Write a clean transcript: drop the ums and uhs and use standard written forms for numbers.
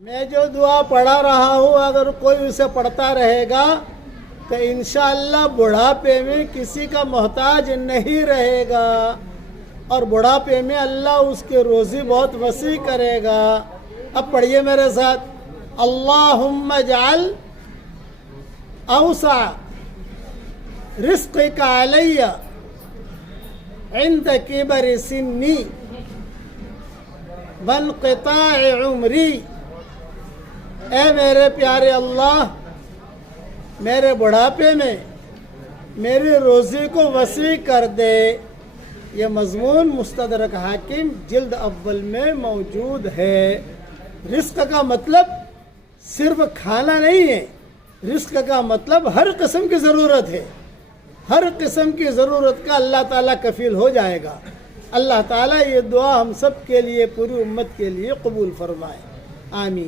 میں جو دعا پڑھا رہا ہوں اگر کوئی اسے پڑھتا رہے گا تو انشاءاللہ بڑھاپے میں کسی کا محتاج نہیں رہے گا، اور بڑھاپے میں اللہ اس کی روزی بہت وسیع کرے گا۔ اب پڑھیے میرے ساتھ، اللہم اجعل اوسع رزقک علی عند کبر سنی وانقطاع عمری۔ اے میرے پیارے اللہ، میرے بڑھاپے میں میری روزی کو وسیع کر دے۔ یہ مضمون مستدرک حاکم جلد اول میں موجود ہے۔ رزق کا مطلب صرف کھانا نہیں ہے، رزق کا مطلب ہر قسم کی ضرورت ہے، ہر قسم کی ضرورت کا اللہ تعالیٰ کفیل ہو جائے گا۔ اللہ تعالیٰ یہ دعا ہم سب کے لیے، پوری امت کے لیے قبول فرمائے، آمین۔